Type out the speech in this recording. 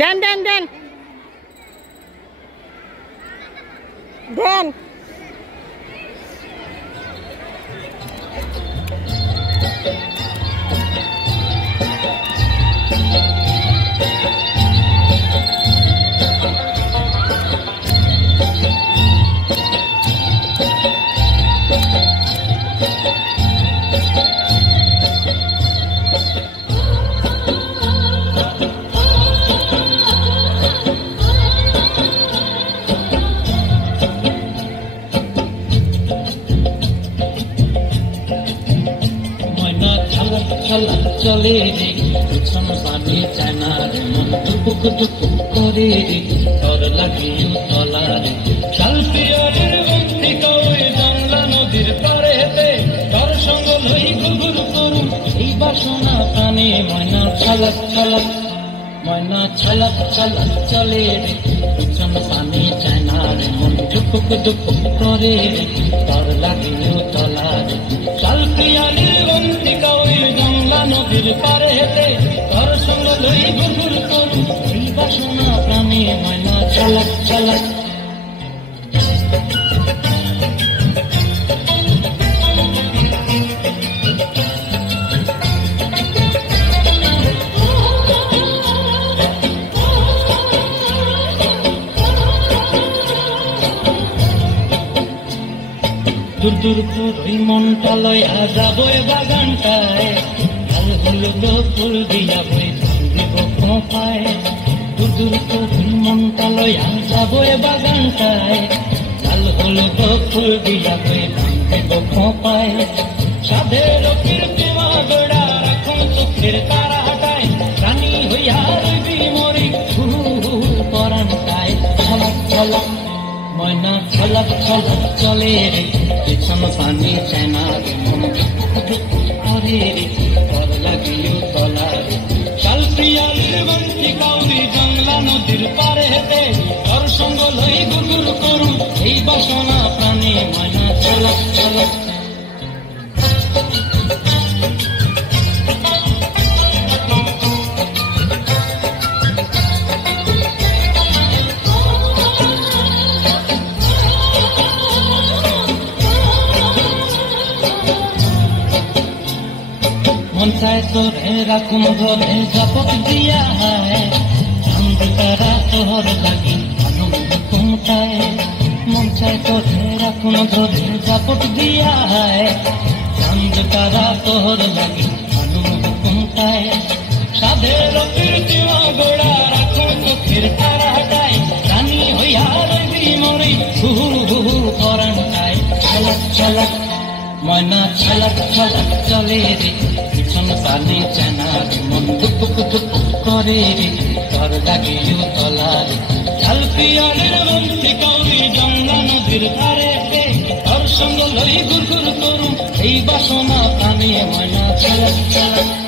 দেন দেন দেন দেন। চলে রে পিছন পানি চায়না রে মন টুকুক টুকুক করে রে তোর লাগিও তলা রে শাল পিয়ারের বন্দি কই বাংলা নদীর পারে হেতে তোর সঙ্গ লই ঘুঘুর করুম এই বাসনা প্রাণে ময়না ছলক ছলক ময়না ছলক ছলক চলে রে পিছন পানি চায়না রে মন টুকুক টুকুক করে রে তোর লাগিও তলা রে শাল পিয়ারের বন্দি কই নদীর পারে হেতে তোর সঙ্গ লই ঘুঘুর করু এই বাসনা প্রাণে ময়না ছলক ছলক। দূর দূর করে মনটা লয়া যাবো বাগানটায় হলুদ ফুল দিয়া বই দিব খোঁপায় দূর দূর করে মনটা লয়া যাবো বাগানটায় লাল হলুদ ফুল দিয়া বই দিব খোঁপায় সাধের কীর্তি মাগড়া রাখুন চোখের তারা হাটায় রানী হইয়া রবি মরি পরানটায় ছলক ছলক ময়না ছলক ছলক চলে রে পিছন পানি চায়না রে মন করে রে তোর লাগিও তলা রে শাল পিয়ালির বন্দি কাউরি বাংলা নদীর পারে হেতে তোর সঙ্গ লই ঘুঘুর করু এই বাসনা প্রাণে ময়না ছলক ছলক। মন চায় তোরে রাখুন ধরে জাপক দিয়া হায় চাঁদ তারা তোর লাগি আনন্দ কুমটায় মন চায় তোরে রাখুন ধরে জাপক দিয়া হায় চাঁদ তারা তোর লাগি আনন্দ কুমটায় সাধের কীর্তি গোড়া রাখুন চোখের তারা হাটায় রানী হইয়া রবি মরি হুহু হুহু পরানটায় ছলক ছলক ময়না ছলক ছলক চলে রে পিছন পানি চায়না রে মন টুকুক টুকুক করে রে তোর লাগিও তলা রে শাল পিয়ালের বন্দি কৌরি গঙ্গা নদীর ধারে তোর সঙ্গ লই ঘুরঘুর করুম এই বাসনা প্রাণে ময়না ছলক ছলক।